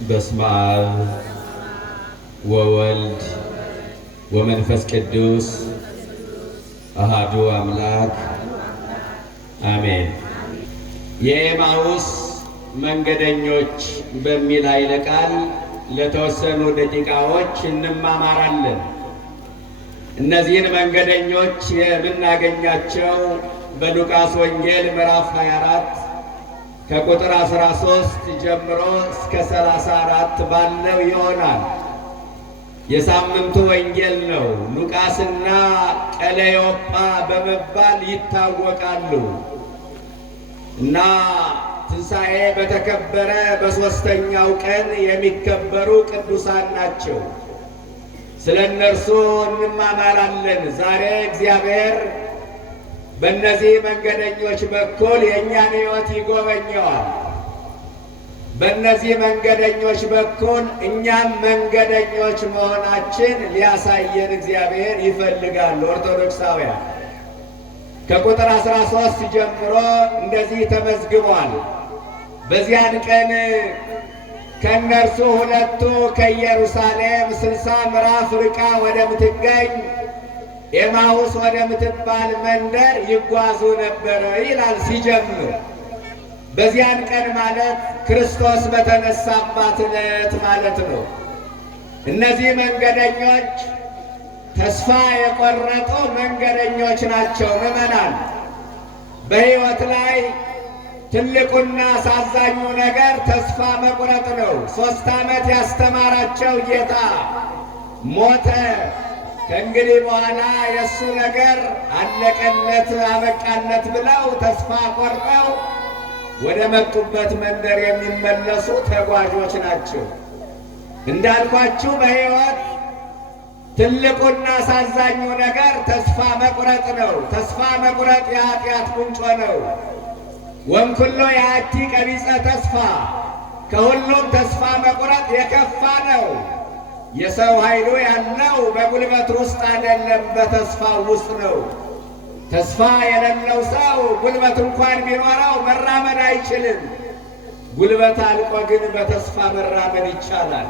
በስመ አብ ወወልድ ወመንፈስ ቅዱስ አሃዱ አምላክ አሜን። የኤማሁስ መንገደኞች በሚል ኃይለ ቃል ለተወሰኑ ደቂቃዎች እንማማራለን። እነዚህን መንገደኞች የምናገኛቸው በሉቃስ ወንጌል ምዕራፍ 24 ከቁጥር 13 ጀምሮ እስከ 34 ባለው ይሆናል። የሳምንቱ ወንጌል ነው። ሉቃስና ቀለዮጳ በመባል ይታወቃሉ እና ትንሣኤ በተከበረ በሦስተኛው ቀን የሚከበሩ ቅዱሳን ናቸው። ስለ እነርሱ እንማማራለን። ዛሬ እግዚአብሔር በእነዚህ መንገደኞች በኩል የእኛን ሕይወት ይጎበኘዋል። በእነዚህ መንገደኞች በኩል እኛም መንገደኞች መሆናችን ሊያሳየን እግዚአብሔር ይፈልጋል። ኦርቶዶክሳውያን ከቁጥር 13 ጀምሮ እንደዚህ ተመዝግቧል። በዚያን ቀን ከእነርሱ ሁለቱ ከኢየሩሳሌም 60 ምዕራፍ ርቃ ወደምትገኝ ኤማሁስ ወደምትባል መንደር ይጓዙ ነበረ ይላል ሲጀምር። በዚያን ቀን ማለት ክርስቶስ በተነሳባት ዕለት ማለት ነው። እነዚህ መንገደኞች ተስፋ የቆረጡ መንገደኞች ናቸው። ምዕመናን፣ በሕይወት ላይ ትልቁና አሳዛኙ ነገር ተስፋ መቁረጥ ነው። 3 ዓመት ያስተማራቸው ጌታ ሞተ። ከእንግዲህ በኋላ የእሱ ነገር አለቀለት፣ አበቃለት ብለው ተስፋ ቆርጠው ወደ መጡበት መንደር የሚመለሱ ተጓዦች ናቸው። እንዳልኳችሁ በሕይወት ትልቁና አሳዛኙ ነገር ተስፋ መቁረጥ ነው። ተስፋ መቁረጥ የኃጢአት ቁንጮ ነው። ወእምኩሎ የአቲ ቀቢጸ ተስፋ፣ ከሁሉም ተስፋ መቁረጥ የከፋ ነው። የሰው ኃይሉ ያለው በጉልበት ውስጥ አይደለም፣ በተስፋ ውስጥ ነው። ተስፋ የሌለው ሰው ጉልበት እንኳን ቢኖረው መራመድ አይችልም። ጉልበት አልቆ ግን በተስፋ መራመድ ይቻላል።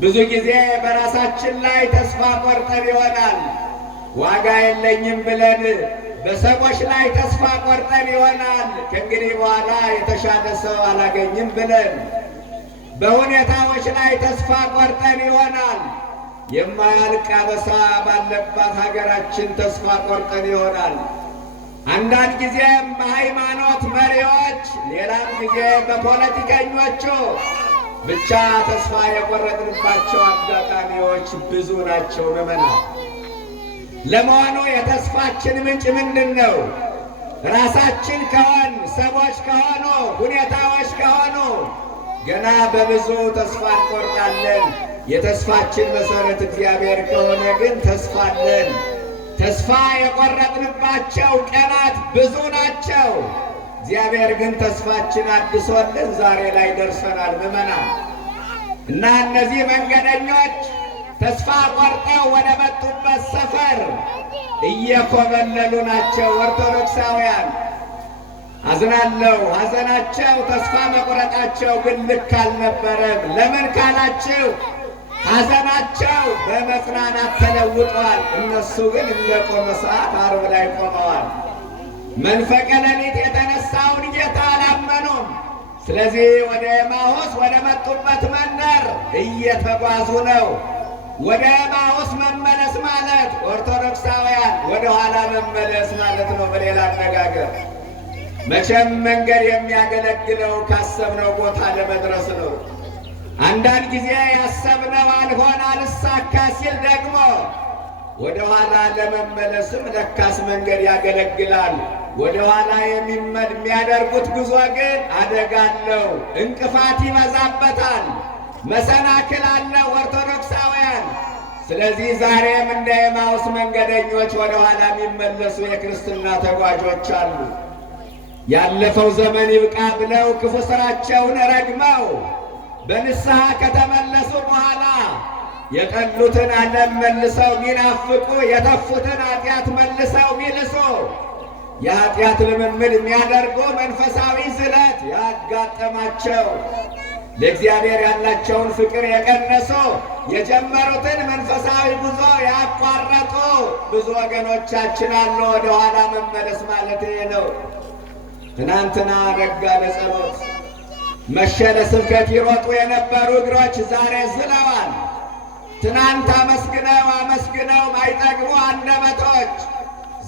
ብዙ ጊዜ በራሳችን ላይ ተስፋ ቆርጠን ይሆናል። ዋጋ የለኝም ብለን በሰዎች ላይ ተስፋ ቆርጠን ይሆናል። ከእንግዲህ በኋላ የተሻለ ሰው አላገኝም ብለን በሁኔታዎች ላይ ተስፋ ቆርጠን ይሆናል። የማያልቅ አበሳ ባለባት ሀገራችን ተስፋ ቆርጠን ይሆናል። አንዳንድ ጊዜም በሃይማኖት መሪዎች፣ ሌላም ጊዜ በፖለቲከኞቹ ብቻ ተስፋ የቆረጥንባቸው አጋጣሚዎች ብዙ ናቸው። ምዕመናን፣ ለመሆኑ የተስፋችን ምንጭ ምንድን ነው? ራሳችን ከሆን፣ ሰዎች ከሆኑ፣ ሁኔታዎች ከሆኑ ገና በብዙ ተስፋ እንቆርጣለን። የተስፋችን መሠረት እግዚአብሔር ከሆነ ግን ተስፋ አለን። ተስፋ የቆረጥንባቸው ቀናት ብዙ ናቸው። እግዚአብሔር ግን ተስፋችን አድሶልን ዛሬ ላይ ደርሰናል። ምዕመናን እና እነዚህ መንገደኞች ተስፋ ቆርጠው ወደ መጡበት ሰፈር እየኮበለሉ ናቸው። ኦርቶዶክሳውያን አዝናለሁ። ሐዘናቸው፣ ተስፋ መቁረጣቸው ግን ልክ አልነበረም። ለምን ካላችሁ ሐዘናቸው በመጽናናት ተለውጧል። እነሱ ግን እንደ ቆመ ሰዓት ዓርብ ላይ ቆመዋል። መንፈቀ ሌሊት የተነሳውን ጌታ አላመኑም። ስለዚህ ወደ ኤማሁስ ወደ መጡበት መንደር እየተጓዙ ነው። ወደ ኤማሁስ መመለስ ማለት ኦርቶዶክሳውያን ወደ ኋላ መመለስ ማለት ነው። በሌላ አነጋገር መቼም መንገድ የሚያገለግለው ካሰብነው ቦታ ለመድረስ ነው። አንዳንድ ጊዜ ያሰብነው አልሆን አልሳካ ሲል ደግሞ ወደ ኋላ ለመመለስም ለካስ መንገድ ያገለግላል። ወደ ኋላ የሚያደርጉት ጉዞ ግን አደጋ አለው፣ እንቅፋት ይበዛበታል፣ መሰናክል አለው። ኦርቶዶክሳውያን፣ ስለዚህ ዛሬም እንደ ኤማሁስ መንገደኞች ወደ ኋላ የሚመለሱ የክርስትና ተጓዦች አሉ። ያለፈው ዘመን ይብቃ ብለው ክፉ ሥራቸውን ረግመው በንስሐ ከተመለሱ በኋላ የጠሉትን ዓለም መልሰው ሚናፍቁ፣ የተፉትን ኃጢአት መልሰው ሚልሱ፣ የኃጢአት ልምምድ የሚያደርጉ መንፈሳዊ ዝለት ያጋጠማቸው ለእግዚአብሔር ያላቸውን ፍቅር የቀነሱ የጀመሩትን መንፈሳዊ ጉዞ ያቋረጡ ብዙ ወገኖቻችን አሉ። ወደ ኋላ መመለስ ማለት ነው። ትናንትና ነጋ ለጸሎት መሸ ለስብከት ይሮጡ የነበሩ እግሮች ዛሬ ዝለዋል። ትናንት አመስግነው አመስግነው ማይጠግቡ አንደበቶች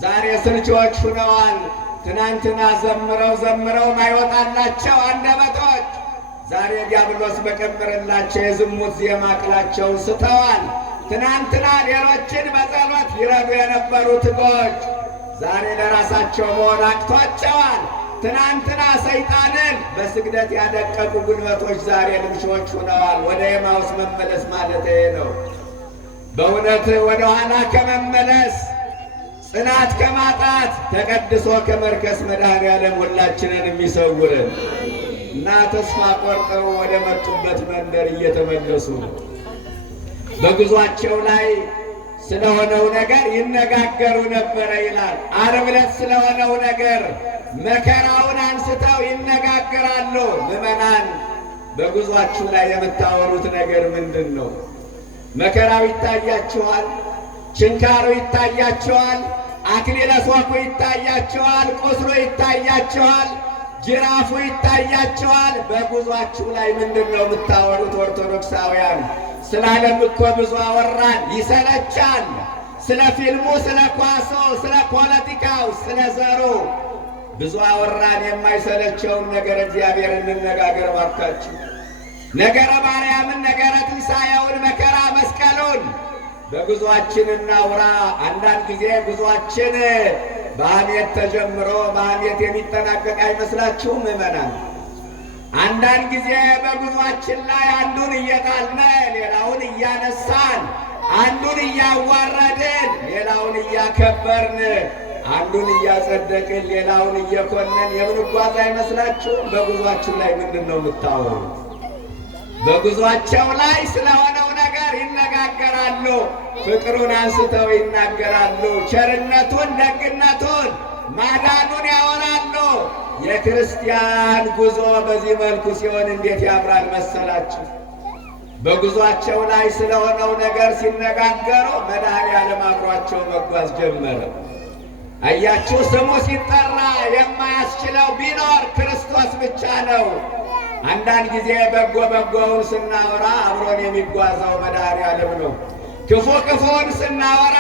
ዛሬ ስልቾች ሁነዋል። ትናንትና ዘምረው ዘምረው ማይወጣላቸው አንደበቶች ዛሬ ዲያብሎስ በቀመረላቸው የዝሙት ዜማ ቅላቸውን ስተዋል። ትናንትና ሌሎችን በጸሎት ይረዱ የነበሩ ትጎች ዛሬ ለራሳቸው መሆን አቅቷቸዋል። ትናንትና ሰይጣንን በስግደት ያደቀቁ ጉልበቶች ዛሬ ልምሾች ሆነዋል። ወደ ኤማውስ መመለስ ማለት ነው። በእውነት ወደ ኋላ ከመመለስ ጽናት ከማጣት ተቀድሶ ከመርከስ መድኃኔዓለም ሁላችንን የሚሰውርን እና ተስፋ ቆርጠው ወደ መጡበት መንደር እየተመለሱ በጉዟቸው ላይ ስለሆነው ነገር ይነጋገሩ ነበረ ይላል። ዓርብ ዕለት ስለሆነው ነገር መከራውን አንስተው ይነጋገራሉ። ምዕመናን በጉዟችሁ ላይ የምታወሩት ነገር ምንድን ነው? መከራው ይታያችኋል? ችንካሩ ይታያችኋል? አክሊለ ሦኩ ይታያችኋል? ቁስሉ ይታያችኋል? ጅራፉ ይታያችኋል? በጉዟችሁ ላይ ምንድን ነው የምታወሩት? ኦርቶዶክሳውያን ስለ ዓለም እኮ ብዙ አወራን፣ ይሰለቻል። ስለ ፊልሙ፣ ስለ ኳሱ፣ ስለ ፖለቲካው፣ ስለ ዘሩ ብዙ አወራን። የማይሰለቸውን ነገር እግዚአብሔር እንነጋገር ባካችሁ። ነገረ ማርያምን፣ ነገረ ትንሣኤውን፣ መከራ መስቀሉን በጉዟችን እናውራ። አንዳንድ ጊዜ ጉዟችን በሐሜት ተጀምሮ በሐሜት የሚጠናቀቅ አይመስላችሁም ምዕመናን? አንዳንድ ጊዜ በጉዟችን ላይ አንዱን እየጣልነ ሌላውን እያነሳን፣ አንዱን እያዋረድን ሌላውን እያከበርን፣ አንዱን እያጸደቅን ሌላውን እየኮነን የምንጓዝ አይመስላችሁም? በጉዟችን ላይ ምንድን ነው የምታወሩ? በጉዟቸው ላይ ስለሆነው ነገር ይነጋገራሉ። ፍቅሩን አንስተው ይናገራሉ። ቸርነቱን፣ ደግነቱን፣ ማዳኑን ያወራሉ። የክርስቲያን ጉዞ በዚህ መልኩ ሲሆን እንዴት ያምራል መሰላችሁ! በጉዟቸው ላይ ስለሆነው ነገር ሲነጋገሩ መድኃኔዓለም አብሯቸው መጓዝ ጀመረ። አያችሁ፣ ስሙ ሲጠራ የማያስችለው ቢኖር ክርስቶስ ብቻ ነው። አንዳንድ ጊዜ በጎ በጎውን ስናወራ አብሮን የሚጓዘው መድኃኔዓለም ነው። ክፉ ክፉውን ስናወራ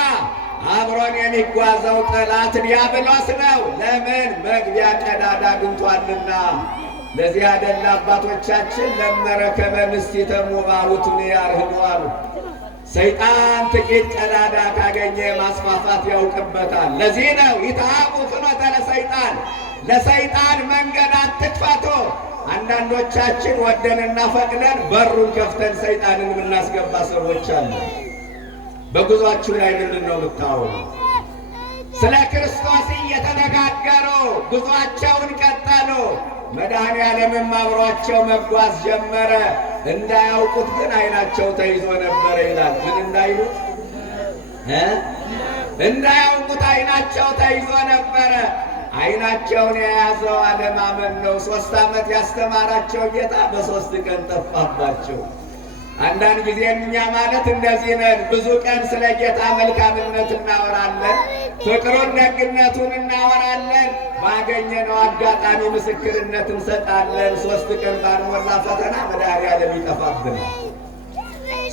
አብሮን የሚጓዘው ጠላት ዲያብሎስ ነው። ለምን? መግቢያ ቀዳዳ አግኝቷልና። ለዚህ አይደል አባቶቻችን ለመረከበ ምስቲተ ሙባሁቱን ያርህዷል። ሰይጣን ጥቂት ቀዳዳ ካገኘ ማስፋፋት ያውቅበታል። ለዚህ ነው ይትሃቡ ፍኖተ ለሰይጣን፣ ለሰይጣን መንገድ አትክፈቱ። አንዳንዶቻችን ወደንና ፈቅደን በሩን ከፍተን ሰይጣንን የምናስገባ ሰዎች አሉ። በጉዟችሁ ላይ ምንድን ነው የምታወሩ? ስለ ክርስቶስ እየተነጋገሩ ጉዟቸውን ቀጠሉ። መድኃኔዓለምም አብሯቸው መጓዝ ጀመረ። እንዳያውቁት ግን ዓይናቸው ተይዞ ነበረ ይላል። ምን እንዳይሉት እንዳያውቁት ዓይናቸው ተይዞ ነበረ። ዓይናቸውን የያዘው አለማመን ነው። 3 ዓመት ያስተማራቸው ጌታ በ3 ቀን ጠፋባቸው። አንዳንድ ጊዜ እኛ ማለት እንደዚህ ነን። ብዙ ቀን ስለ ጌታ መልካምነት እናወራለን፣ ፍቅሩን፣ ደግነቱን እናወራለን። ባገኘነው አጋጣሚ ምስክርነት እንሰጣለን። 3 ቀን ባልሞላ ፈተና መድኃኔዓለም ይጠፋብናል።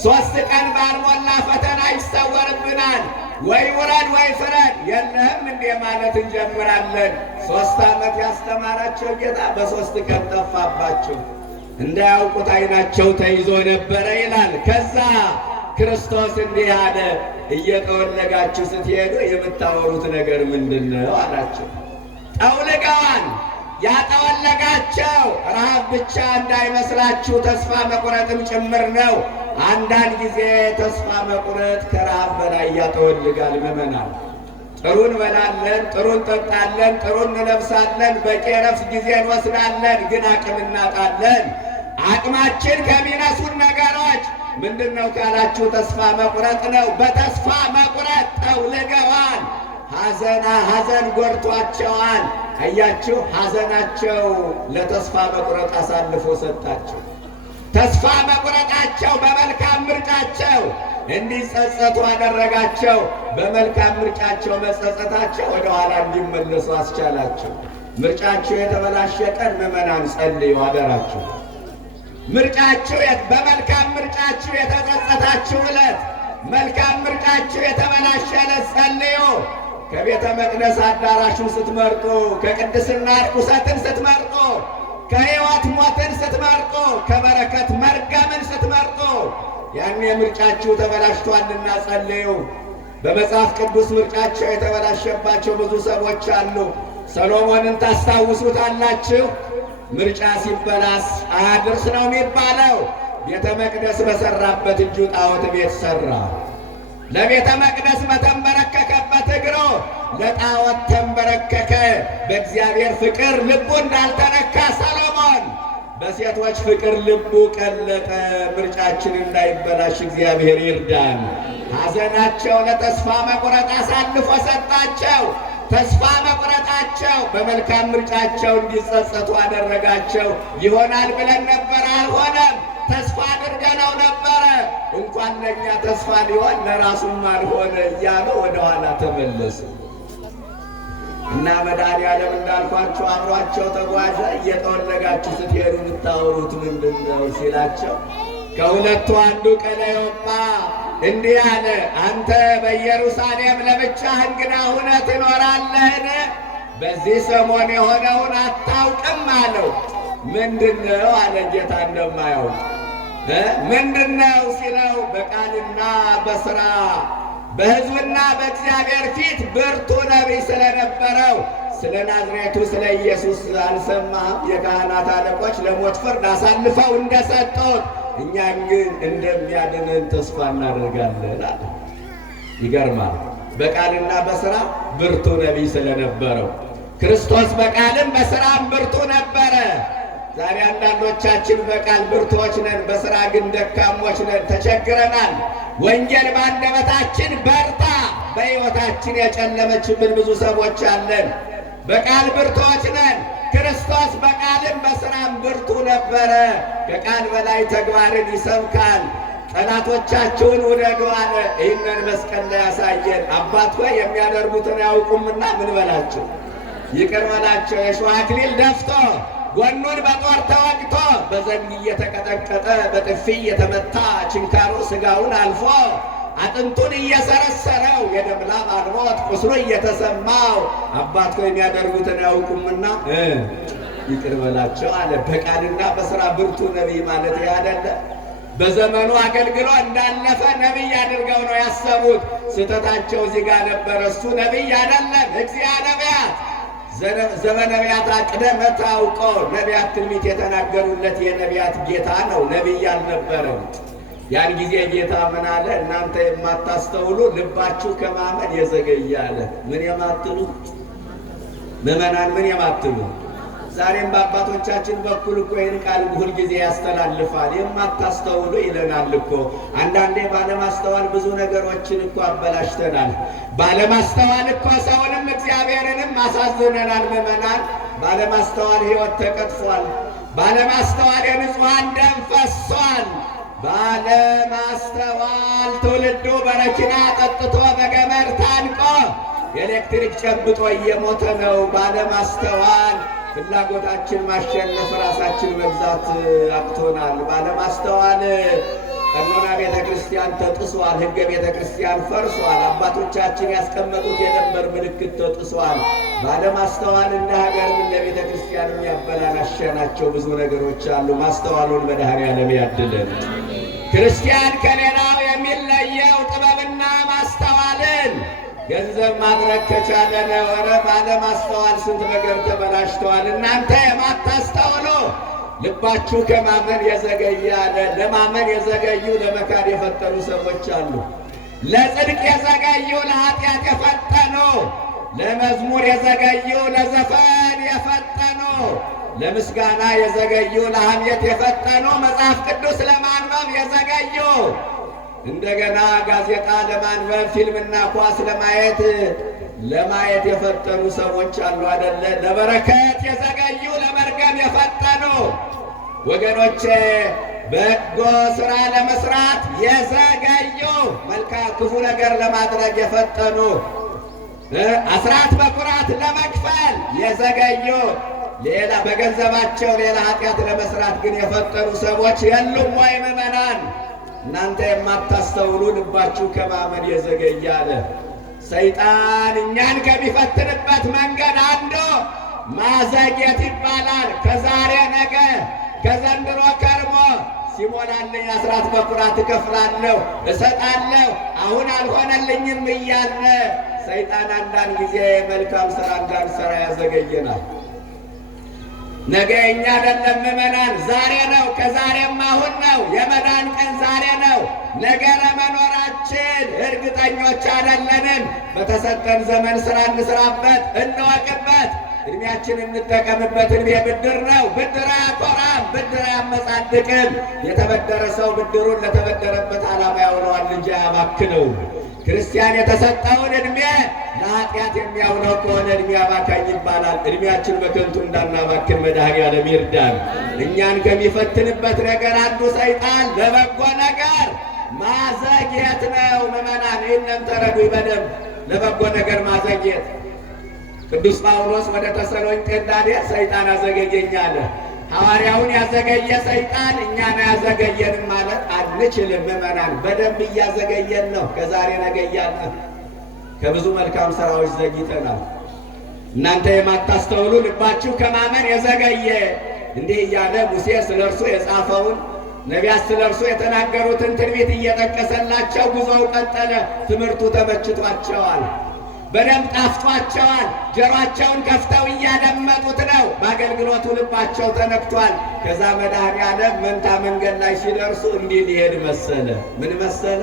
3 ቀን ባልሞላ ፈተና ይሰወርብናል። ወይ ውረድ ወይ ፍረድ የለህም እንዴ ማለት እንጀምራለን። 3 ዓመት ያስተማራቸው ጌታ በ3 ቀን ጠፋባቸው። እንዳያውቁት ዓይናቸው ተይዞ ነበረ ይላል። ከዛ ክርስቶስ እንዲህ አለ፣ እየጠወለጋችሁ ስትሄዱ የምታወሩት ነገር ምንድን ነው አላቸው። ጠውልገዋል። ያጠወለጋቸው ረሃብ ብቻ እንዳይመስላችሁ ተስፋ መቁረጥም ጭምር ነው። አንዳንድ ጊዜ ተስፋ መቁረጥ ከረሃብ በላይ ያጠወልጋል። ምዕመናን ጥሩ እንበላለን፣ ጥሩ እንጠጣለን፣ ጥሩ እንለብሳለን፣ በቂ ረፍት ጊዜ እንወስዳለን፣ ግን አቅም እናጣለን። አቅማችን ከሚነሱን ነገሮች ምንድን ነው ካላችሁ ተስፋ መቁረጥ ነው። በተስፋ መቁረጥ ጠውልገዋል። ሐዘን ጎድቷቸዋል። አያችሁ፣ ሐዘናቸው ለተስፋ መቁረጥ አሳልፎ ሰጣቸው። ተስፋ መቁረጣቸው በመልካም ምርጫቸው እንዲጸጸቱ አደረጋቸው። በመልካም ምርጫቸው መጸጸታቸው ወደ ኋላ እንዲመለሱ አስቻላቸው። ምርጫቸው የተበላሸ ቀን ምዕመናን ጸልዩ አደራችሁ። ምርጫችሁ በመልካም ምርጫችሁ የተጸጸታችሁ ዕለት፣ መልካም ምርጫችሁ የተበላሸ ዕለት ጸልዩ። ከቤተ መቅደስ አዳራሹን ስትመርጡ፣ ከቅድስና ርኩሰትን ስትመርጡ፣ ከሕይወት ሞትን ስትመርጡ፣ ከበረከት መርገምን ስትመርጡ ያኔ ምርጫችሁ ተበላሽቷልና ጸልዩ። በመጽሐፍ ቅዱስ ምርጫቸው የተበላሸባቸው ብዙ ሰዎች አሉ። ሰሎሞንን ታስታውሱታላችሁ። ምርጫ ሲበላስ አያድርስ ነው የሚባለው። ቤተ መቅደስ በሠራበት እጁ ጣዖት ቤት ሠራ። ለቤተ መቅደስ በተንበረከከበት እግሩ ለጣዖት ተንበረከከ። በእግዚአብሔር ፍቅር ልቡ እንዳልተነካ ሰሎሞን በሴቶች ፍቅር ልቡ ቀለጠ። ምርጫችን እንዳይበላሽ እግዚአብሔር ይርዳን። ሐዘናቸው ለተስፋ መቁረጥ አሳልፎ ሰጣቸው። ተስፋ መቁረጣቸው በመልካም ምርጫቸው እንዲጸጸቱ አደረጋቸው። ይሆናል ብለን ነበር፣ አልሆነም። ተስፋ አድርገነው ነበረ፣ እንኳን ለእኛ ተስፋ ሊሆን ለራሱም አልሆነ እያሉ ወደ ኋላ ተመለሱ እና መድኃኔዓለም እንዳልኳቸው አብሯቸው ተጓዘ። እየጠወለጋችሁ ስትሄዱ የምታወሩት ምንድን ነው ሲላቸው ከሁለቱ አንዱ ቀለዮጳ እንዲህ አለ፣ አንተ በኢየሩሳሌም ለብቻህ እንግዳ ሁነህ ትኖራለህን? በዚህ ሰሞን የሆነውን አታውቅም አለው። ምንድነው አለ ጌታ እንደማያውቅ። ምንድነው ሲለው በቃልና በሥራ በሕዝብና በእግዚአብሔር ፊት ብርቱ ነቢይ ስለነበረው ስለ ናዝሬቱ ስለ ኢየሱስ አልሰማህም? የካህናት አለቆች ለሞት ፍርድ አሳልፈው እንደሰጡት እኛን ግን እንደሚያድነን ተስፋ እናደርጋለን አለ። ይገርማል። በቃልና በሥራ ብርቱ ነቢይ ስለነበረው ክርስቶስ በቃልም በሥራም ብርቱ ነበረ። ዛሬ አንዳንዶቻችን በቃል ብርቱዎች ነን፣ በሥራ ግን ደካሞች ነን፣ ተቸግረናል። ወንጌል በአንደበታችን በርታ፣ በሕይወታችን የጨለመችብን ብዙ ሰዎች አለን። በቃል ብርቱዎች ነን። ክርስቶስ በቃልም በሥራም ብርቱ ነበረ። ከቃል በላይ ተግባርን ይሰብካል። ጠላቶቻችሁን ውደዱ አለ። ይህንን መስቀል ላይ ያሳየን። አባት ሆይ የሚያደርጉትን አያውቁምና ምን በላቸው፣ ይቅር በላቸው። የሾህ አክሊል ደፍቶ ጎኑን በጦር ተወግቶ በዘንግ እየተቀጠቀጠ በጥፊ እየተመታ ችንካሩ ሥጋውን አልፎ አጥንቱን እየሰረሰረው የደም ላብ አልቦት ቁስሉ እየተሰማው አባት ሆይ የሚያደርጉትን አያውቁምና ይቅር በላቸው አለ። በቃልና በሥራ ብርቱ ነቢይ ማለት ያደለ በዘመኑ አገልግሎ እንዳለፈ ነቢይ አድርገው ነው ያሰቡት። ስህተታቸው እዚህ ጋር ነበረ። እሱ ነቢይ አይደለም። እግዚአ ነቢያት ዘበነቢያት አቅደመ ታውቆ ነቢያት ትንቢት የተናገሩለት የነቢያት ጌታ ነው። ነቢይ አልነበረም። ያን ጊዜ ጌታ ምን አለ? እናንተ የማታስተውሉ ልባችሁ ከማመን የዘገየ አለ። ምን የማትሉ ምዕመናን፣ ምን የማትሉ ዛሬም በአባቶቻችን በኩል እኮ ይህን ቃል ሁልጊዜ ያስተላልፋል። የማታስተውሉ ይለናል እኮ። አንዳንዴ ባለማስተዋል ብዙ ነገሮችን እኮ አበላሽተናል። ባለማስተዋል እኮ ሰውንም እግዚአብሔርንም አሳዝነናል። ምዕመናን፣ ባለማስተዋል ሕይወት ተቀጥፏል። ባለማስተዋል የንጹሐን ደም ፈሷል። ባለማስተዋል ትውልዱ በረኪና ጠጥቶ በገመድ ታንቆ ኤሌክትሪክ ጨብጦ እየሞተ ነው። ባለማስተዋል ፍላጎታችን ማሸነፍ ራሳችን መግዛት አቅቶናል። ባለማስተዋል ቀኖና ቤተ ክርስቲያን ተጥሷል። ሕገ ቤተ ክርስቲያን ፈርሷል። አባቶቻችን ያስቀመጡት የደንበር ምልክት ተጥሷል። ባለማስተዋል እንደ ሀገርም እንደ ቤተ ክርስቲያን የሚያበላሻቸው ብዙ ነገሮች አሉ። ማስተዋሉን መድኃኔዓለም ያድለን። ክርስቲያን ከሌላው የሚለየው ጥበብና ማስተዋልን ገንዘብ ማድረግ ከቻለ ነው። ኧረ ባለማስተዋል ስንት ነገር ተበላሽተዋል። እናንተ የማታስተውሉ ልባችሁ ከማመን የዘገየ አለ። ለማመን የዘገዩ ለመካድ የፈጠኑ ሰዎች አሉ። ለጽድቅ የዘገዩ ለኃጢአት የፈጠኑ፣ ለመዝሙር የዘገዩ ለዘፈን የፈጠኑ፣ ለምስጋና የዘገዩ ለሐሜት የፈጠኑ፣ መጽሐፍ ቅዱስ ለማንበብ የዘገዩ፣ እንደገና ጋዜጣ ለማንበብ ፊልምና ኳስ ለማየት የፈጠኑ ሰዎች አሉ አይደለ? ለበረከት የዘገዩ ለመርገም የፈጠኑ ወገኖቼ፣ በጎ ሥራ ለመስራት የዘገዩ መልካም ክፉ ነገር ለማድረግ የፈጠኑ አስራት በኩራት ለመክፈል የዘገዩ ሌላ በገንዘባቸው ሌላ ኃጢአት ለመስራት ግን የፈጠኑ ሰዎች የሉም ወይ ምዕመናን? እናንተ የማታስተውሉ ልባችሁ ከማመን የዘገየ አለ። ሰይጣን እኛን ከሚፈትንበት መንገድ አንዱ ማዘግየት ይባላል። ከዛሬ ነገ ከዘንድሮ ከርሞ ሲሞላልኝ አስራት በኩራት እከፍላለሁ እሰጣለሁ አሁን አልሆነልኝም እያለ ሰይጣን አንዳንድ ጊዜ መልካም ሥራ እንዳንሰራ ያዘገየናል። ነገ እኛ አይደለም ምዕመናን፣ ዛሬ ነው። ከዛሬም አሁን ነው። የመዳን ቀን ዛሬ ነው። ነገ ለመኖራችን እርግጠኞች አይደለንም። በተሰጠን ዘመን ሥራ እንስራበት፣ እንወቅበት፣ እድሜያችን እንጠቀምበት። እድሜ ብድር ነው። ብድር አያኮራም፣ ብድር አያመጻድቅም። የተበደረ ሰው ብድሩን ለተበደረበት ዓላማ ያውለዋል እንጂ አያባክነው። ክርስቲያን የተሰጠውን እድሜ ለኃጢአት የሚያውለው ከሆነ እድሜ አባካኝ ይባላል። እድሜያችን በከንቱ እንዳናባክን መድኃኔዓለም ይርዳን። እኛን ከሚፈትንበት ነገር አንዱ ሰይጣን ለበጎ ነገር ማዘግየት ነው። ምዕመናን ይህንን ተረዱ በደንብ። ለበጎ ነገር ማዘግየት ቅዱስ ጳውሎስ ወደ ተሰሎንቄ እንዳሄደ ሰይጣን አዘገየኝ አለ። ሐዋርያውን ያዘገየ ሰይጣን እኛን አያዘገየንም ማለት አንችልም። ምዕመናን በደንብ እያዘገየን ነው። ከዛሬ ነገ እያልን ከብዙ መልካም ሥራዎች ዘግይተናል። እናንተ የማታስተውሉ ልባችሁ ከማመን የዘገየ እንዲህ እያለ ሙሴ ስለ እርሱ የጻፈውን ነቢያት ስለ እርሱ የተናገሩትን ትንቢት እየጠቀሰላቸው ጉዞው ቀጠለ። ትምህርቱ ተመችቷቸዋል። በደንብ ጣፍቷቸዋል። ጆሮአቸውን ከፍተው እያደመጡት ነው። በአገልግሎቱ ልባቸው ተነክቷል። ከዛ መድኃኔዓለም መንታ መንገድ ላይ ሲደርሱ እንዲህ ሊሄድ መሰለ። ምን መሰለ?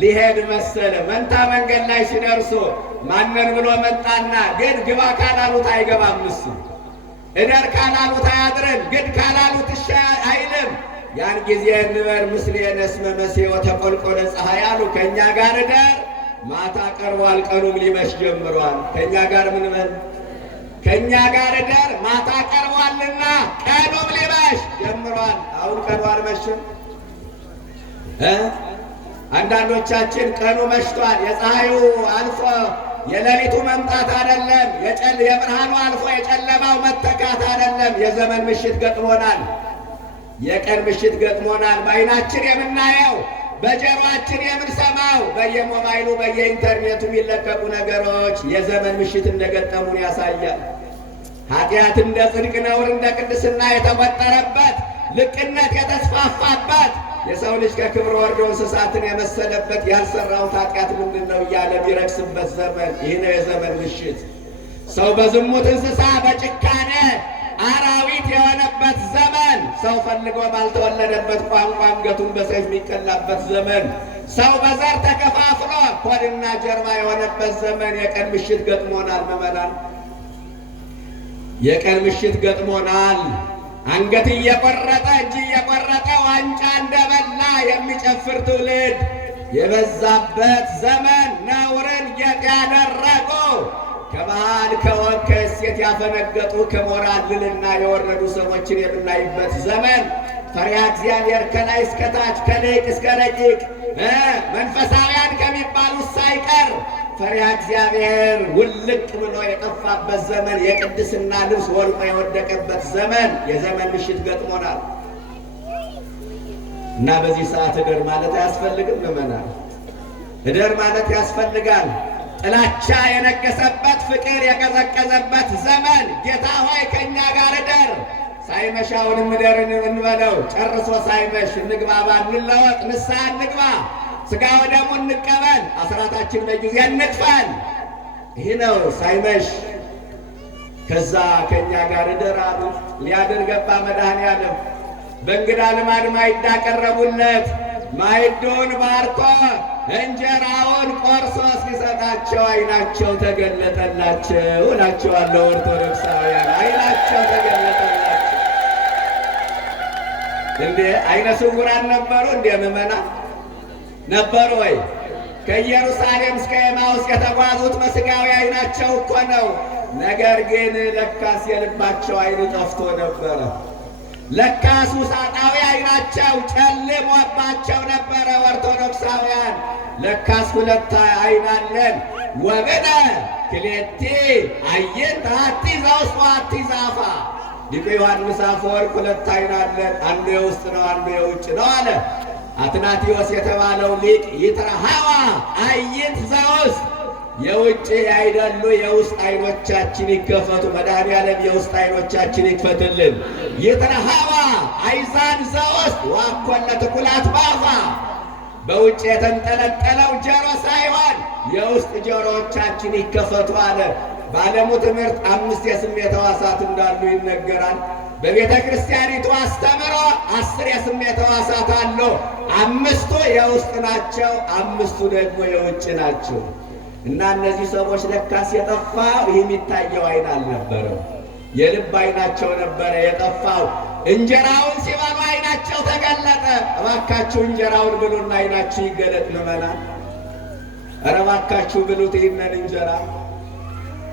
ሊሄድ መሰለ። መንታ መንገድ ላይ ሲደርሱ ማንን ብሎ መጣና ግን ግባ ካላሉት አይገባም። እሱ እደር ካላሉት አያድርም። ግን ካላሉት እሺ አይልም። ያን ጊዜ እንበር ምስሌነ እስመ መሲሕ ወተቈልቈለ ፀሐይ አሉ። ከእኛ ጋር እደር፣ ማታ ቀርቧል፣ ቀኑም ሊመሽ ጀምሯል። ከእኛ ጋር ምን በል? ከእኛ ጋር እደር፣ ማታ ቀርቧልና ቀኑም ሊመሽ ጀምሯል። አሁን ቀኑ አልመሽም። አንዳንዶቻችን ቀኑ መሽቷል። የፀሐዩ አልፎ የሌሊቱ መምጣት አይደለም፣ የብርሃኑ አልፎ የጨለማው መተካት አይደለም። የዘመን ምሽት ገጥሞናል። የቀን ምሽት ገጥሞናል። በዓይናችን የምናየው በጆሮአችን የምንሰማው በየሞባይሉ በየኢንተርኔቱ የሚለቀቁ ነገሮች የዘመን ምሽት እንደገጠሙን ያሳያል። ኃጢአት እንደ ጽድቅ፣ ነውር እንደ ቅድስና የተቆጠረበት፣ ልቅነት የተስፋፋበት፣ የሰው ልጅ ከክብር ወርዶ እንስሳትን የመሰለበት ያልሰራሁት ኃጢአት ምንድን ነው እያለ ቢረክስበት ዘመን ይህ ነው የዘመን ምሽት። ሰው በዝሙት እንስሳ በጭካኔ አራዊት የሆነበት ዘመን፣ ሰው ፈልጎ ባልተወለደበት ቋንቋ አንገቱን በሰይፍ የሚቀላበት ዘመን፣ ሰው በዘር ተከፋፍሎ ሆድና ጀርባ የሆነበት ዘመን የቀን ምሽት ገጥሞናል። ምዕመናን የቀን ምሽት ገጥሞናል። አንገት እየቆረጠ እጅ እየቆረጠ ዋንጫ እንደበላ የሚጨፍር ትውልድ የበዛበት ዘመን፣ ነውርን ጌጥ ያደረጉ ከባህል ከወግ ከእሴት ያፈነገጡ ከሞራል ልዕልና የወረዱ ሰዎችን የምናይበት ዘመን፣ ፈሪሃ እግዚአብሔር ከላይ እስከታች ከሊቅ እስከ ረቂቅ መንፈሳውያን ከሚባሉት ሳይቀር ፈሪሃ እግዚአብሔር ውልቅ ብሎ የጠፋበት ዘመን፣ የቅድስና ልብስ ወልቆ የወደቀበት ዘመን የዘመን ምሽት ገጥሞናል እና በዚህ ሰዓት እደር ማለት አያስፈልግም። ምዕመናን እደር ማለት ያስፈልጋል። ጥላቻ የነገሰበት፣ ፍቅር የቀዘቀዘበት ዘመን ጌታ ሆይ ከእኛ ጋር እደር፣ ሳይመሽ አሁንም እደር እንበለው። ጨርሶ ሳይመሽ እንግባባ፣ እንለወጥ፣ ንስሐ እንግባ፣ ሥጋ ወደሙ እንቀበል፣ አስራታችን በጊዜ እንክፈል። ይህ ነው ሳይመሽ። ከዛ ከእኛ ጋር እደር አሉት። ሊያድር ገባ መድኃኔዓለም። በእንግዳ ልማድ ማዕድ አቀረቡለት። ማዕዱን ባርኮ እንጀራውን ቆርሶ ሲሰጣቸው ዓይናቸው ተገለጠላቸው እላቸዋለሁ። ኦርቶዶክሳውያን ዓይናቸው ተገለጠላቸው። እንዴ ዓይነ ስውራን ነበሩ እንዴ? ምዕመናን ነበሩ ወይ? ከኢየሩሳሌም እስከ ኤማውስ የተጓዙት በሥጋዊ ዓይናቸው እኮ ነው። ነገር ግን ለካስ የልባቸው ዓይን ጠፍቶ ነበረ። ለካስ ውሳጣዊ ዓይናቸው ጨልሞባቸው ነበረ ኦርቶዶክሳውያን። ለካስ ሁለት ዓይን አለን። ወብነ ክልኤቲ አዕይንት አሐቲ ዘውስጥ ወአሐቲ ዘአፋ። ሊቁ ዮሐንስ አፈወርቅ ሁለት ዓይን አለን፣ አንዱ የውስጥ ነው፣ አንዱ የውጭ ነው አለ። አትናቴዎስ የተባለው ሊቅ ይትረኃዋ አዕይንት ዘውስጥ፣ የውጭ አይደሉ የውስጥ ዓይኖቻችን ይከፈቱ። መድኃኔዓለም የውስጥ ዓይኖቻችን ይክፈትልን። ይትረኃዋ አዕዛን ዘውስጥ ወአኮነ ትኩላት በአፋ፣ በውጭ የተንጠለጠለው ጆሮ ሳይሆን የውስጥ ጆሮዎቻችን ይከፈቱ አለ። በዓለሙ ትምህርት 5 የስሜት ሕዋሳት እንዳሉ ይነገራል። በቤተ ክርስቲያኒቱ አስተምሮ 10 የስሜት ሕዋሳት አሉ። 5ቱ የውስጥ ናቸው፣ 5ቱ ደግሞ የውጭ ናቸው። እና እነዚህ ሰዎች ለካስ የጠፋው ይህ የሚታየው ዓይን አልነበረም፣ የልብ ዓይናቸው ነበረ የጠፋው። እንጀራውን ሲበሉ ዓይናቸው ተገለጠ። እባካችሁ እንጀራውን ብሉና ዓይናችሁ ይገለጥ ምዕመናን። ኧረ እባካችሁ ብሉት ይህንን እንጀራ።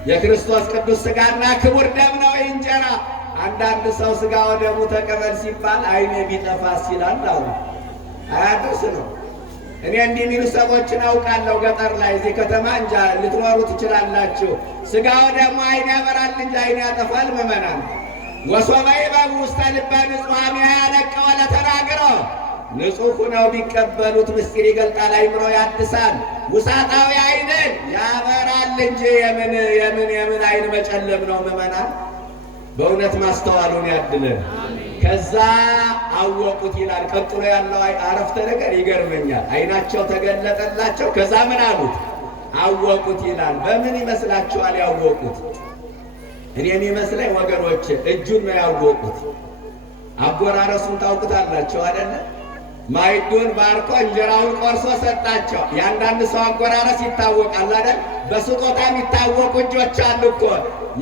የክርስቶስ ቅዱስ ሥጋና ክቡር ደም ነው ይህ እንጀራ። አንዳንድ ሰው ሥጋ ወደሙ ተቀበል ሲባል ዓይኔ ቢጠፋስ ይላል። አሁን አያድርስ ነው። እኔ እንዲህ የሚሉ ሰዎችን አውቃለሁ ገጠር ላይ። እዚህ ከተማ እንጃ ልትኖሩ ትችላላችሁ። ሥጋ ወደሙ ዓይን ያበራል እንጂ ዓይን ያጠፋል ምዕመናን። ወሶበ ይበቡ ውስተ ልበ ንጹሐን ያነቅዕ ለተናግሮ፣ ንጹሕ ሁነው ቢቀበሉት ምስጢር ይገልጣል፣ አእምሮ ያድሳል። ውሳጣዊ ዓይንን ያበራል እንጂ የምን ዓይን መጨለም ነው ምዕመናን። በእውነት ማስተዋሉን ያድለን። ከዛ አወቁት ይላል። ቀጥሎ ያለው አረፍተ ነገር ይገርመኛል። ዓይናቸው ተገለጠላቸው። ከዛ ምን አሉት? አወቁት ይላል። በምን ይመስላችኋል ያወቁት? እኔ የሚመስለኝ ወገኖች እጁን ነው ያወቁት። አጎራረሱን ታውቁታላቸው አይደለ? ማዕዱን ባርኮ እንጀራውን ቆርሶ ሰጣቸው። የአንዳንድ ሰው አጎራረስ ይታወቃል አይደል? በስጦታ የሚታወቁ እጆች አሉ እኮ።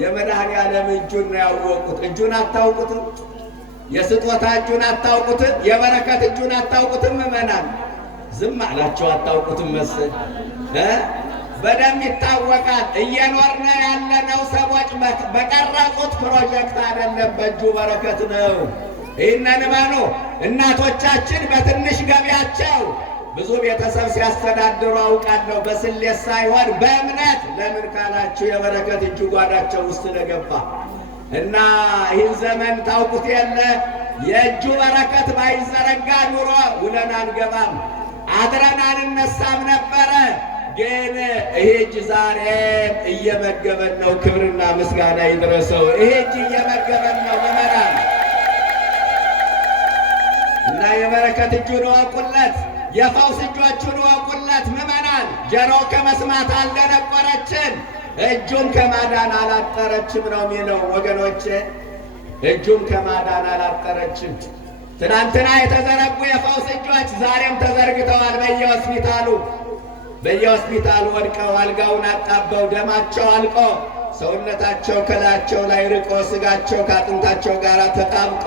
የመድኃኔዓለም እጁን ነው ያወቁት። እጁን አታውቁትም? የስጦታ እጁን አታውቁትም? የበረከት እጁን አታውቁትም? ምዕመናን ዝም አላቸው። አታውቁትም መስል በደንብ ይታወቃል። እየኖርነ ያለነው ሰዎች በቀረጹት ፕሮጀክት አይደለም፣ በእጁ በረከት ነው። ይህንን እመኑ። እናቶቻችን በትንሽ ገቢያቸው ብዙ ቤተሰብ ሲያስተዳድሩ አውቃለሁ። በስሌት ሳይሆን በእምነት። ለምን ካላችሁ የበረከት እጁ ጓዳቸው ውስጥ ለገባ እና ይህን ዘመን ታውቁት የለ የእጁ በረከት ባይዘረጋ ኑሮ ውለን አንገባም፣ አድረን አንነሳም ነበረ። ግን ይሄ እጅ ዛሬም እየመገበን ነው። ክብርና ምስጋና ይድረሰው። ይሄ እጅ እየመገበን ነው ምዕመናን። እና የበረከት እጁን እወቁለት፣ የፈውስ እጆቹን እወቁለት ምዕመናን። ጆሮው ከመስማት አልደነቆረችን፣ እጁም ከማዳን አላጠረችም ነው የሚለው ወገኖቼ። እጁም ከማዳን አላጠረችም። ትናንትና የተዘረጉ የፈውስ እጆች ዛሬም ተዘርግተዋል። በየሆስፒታሉ ወድቀው አልጋውን አጣበው ደማቸው አልቆ ሰውነታቸው ከላያቸው ላይ ርቆ ሥጋቸው ከአጥንታቸው ጋር ተጣብቆ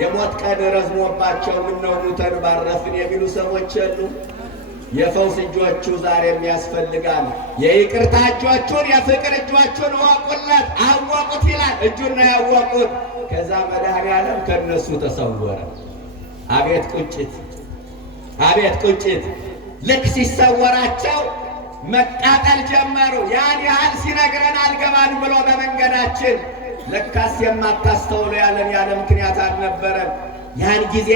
የሞት ቀን ረዝሞባቸው ምነው ሙተን ባረፍን የሚሉ ሰዎች የሉ። የፈውስ እጆቹ ዛሬም ያስፈልጋል። የይቅርታ እጆቹን፣ የፍቅር እጆቹን እወቁለት። አወቁት ይላል። እጁን ነው ያወቁት። ከዛ መድኃኔዓለም ከነሱ ተሰወረ። አቤት ቁጭት! አቤት ቁጭት! ልክ ሲሰወራቸው መቃጠል ጀመሩ። ያን ያህል ሲነግረን አልገባን ብሎ በመንገዳችን ለካስ የማታስተውሉ ያለን ያለ ምክንያት አልነበረም። ያን ጊዜ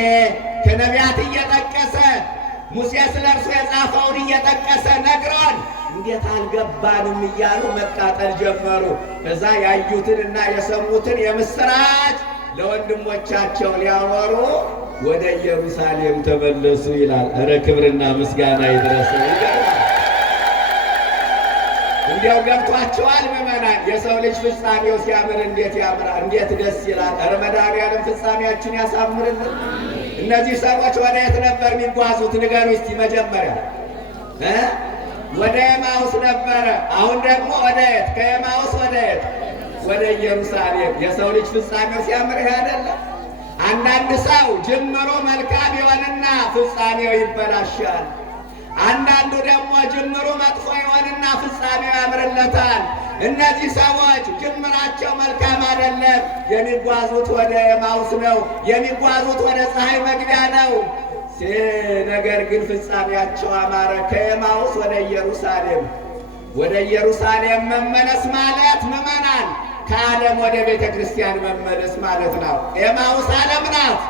ከነቢያት እየጠቀሰ ሙሴ ስለ እርሱ የጻፈውን እየጠቀሰ ነግሮን እንዴት አልገባንም እያሉ መቃጠል ጀመሩ። ከዛ ያዩትንና የሰሙትን የምስራች ለወንድሞቻቸው ሊያወሩ ወደ ኢየሩሳሌም ተመለሱ ይላል። እረ ክብርና ምስጋና ይድረሰው። እንዲያው ገብቷቸዋል ምዕመናን። የሰው ልጅ ፍጻሜው ሲያምር እንዴት ያምራል! እንዴት ደስ ይላል! እረ መድኃኔዓለም ፍጻሜያችን ያሳምርልን። እነዚህ ሰዎች ወደ የት ነበር የሚጓዙት? ንገሩ እስቲ። መጀመሪያ ወደ ኤማውስ ነበረ። አሁን ደግሞ ወደ የት? ከኤማውስ ወደ የት? ወደ ኢየሩሳሌም። የሰው ልጅ ፍጻሜው ሲያምር ይሄ አይደለም? አንዳንድ ሰው ጅምሮ መልካም ይሆንና ፍጻሜው ይበላሻል። አንዳንዱ ደግሞ ጅምሩ መጥፎ ይሆንና ፍጻሜው ያምርለታል። እነዚህ ሰዎች ጅምራቸው መልካም አይደለም። የሚጓዙት ወደ ኤማውስ ነው። የሚጓዙት ወደ ፀሐይ መግቢያ ነው። ነገር ግን ፍጻሜያቸው አማረ። ከኤማውስ ወደ ኢየሩሳሌም ወደ ኢየሩሳሌም መመለስ ማለት ምዕመናን ከዓለም ወደ ቤተ ክርስቲያን መመለስ ማለት ነው። ኤማውስ ዓለም ናት።